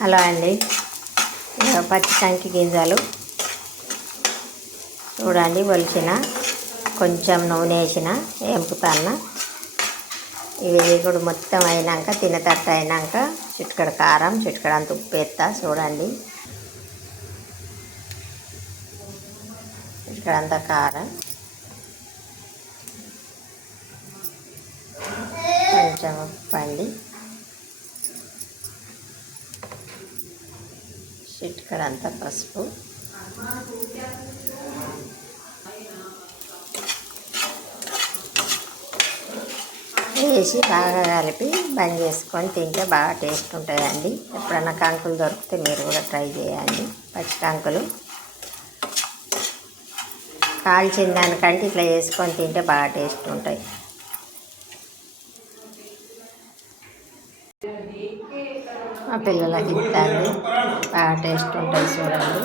Hello అండి, పచ్చి కంకి గింజలు చూడండి. ఒలిచిన కొంచెం నూనె వేసిన వేపుతాను. ఇవి కూడా మొత్తం అయినాక తినేటట్టు అయినాక చిటికెడు కారం, చిటికెడు అంత ఉప్పు వేస్తా. చూడండి, చిటికెడు అంత కారం, కొంచెం ఉప్పు అండి, చిటికెడు అంత పసుపు, వేసి బాగా కలిపి బంద్ చేసుకొని తింటే బాగా టేస్ట్ ఉంటుందండి. ఎప్పుడన్నా కంకులు దొరికితే మీరు కూడా ట్రై చేయండి. పచ్చి కంకులు కాల్చిన దానికంటే ఇట్లా వేసుకొని తింటే బాగా టేస్ట్ ఉంటాయి. మా పిల్లలకి ఇస్తాను, బాగా టేస్ట్ ఉంటుంది. చూడండి.